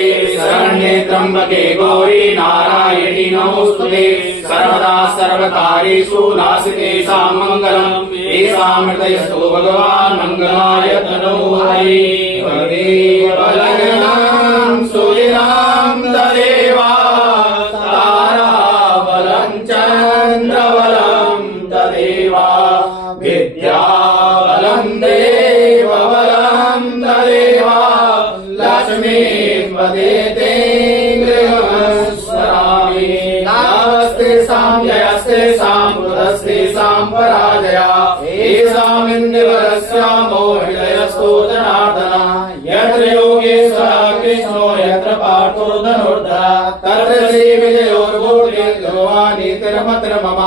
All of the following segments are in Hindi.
शरण्ये त्र्यंबके गौरी नारायणी नमोस्तुते सर्वदा सर्वकार्येषु नास्ति मङ्गलम् येषामृतयस्तु भगवान् मङ्गलाय तनोहरि बलगणां सूर्यनां तदेवा ताराबलं चन्द्रबलं तदेवा विद्याबलं देवबलं तदेवा लक्ष्मी वदेते गृहस्वरामि नास्ते सां जयस्ते सां बुधस्ते सां पराजया येषामिन्द्रवरस्य मोहितयस्तु जनार्दन यत्र योगेश्वरः कृष्णो यत्र पार्थो धनुर्धरः तत्र श्रीविजयोर्भूतिर्ध्रुवानीतिर्मत्र मम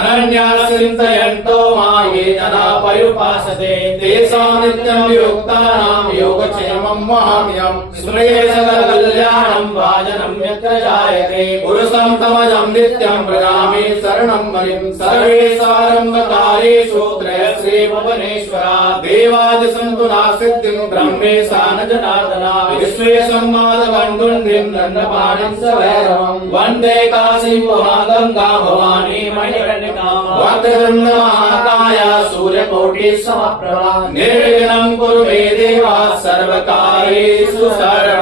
अनन्याः चिन्तयन्तो मां ये जना पर्युपासते तेषां नित्यं युक्तानां योगक्षेमं वहाम्यहम् श्रेयसकलकल्याणं भाजनं यत्र जायते पुरुषं तमजं नित्यं व्रजामि शरणं मणिं सर्वेषारम्भकारेषु त्रयश्री भुवनेश्वरा देवादिसन्तु नासिद्धिं ब्रह्मेशान जनार्दना विश्वेशं माधवन्दुण्डिं दण्डपाणिं स भैरवं वन्दे काशीं महागङ्गा भवानी मणिकर्णिकां वक्रतुण्डमहाकाय सूर्यकोटिसमप्रभा निर्विघ्नं कुरु मे देवा सर्वकार्येषु सर्वदा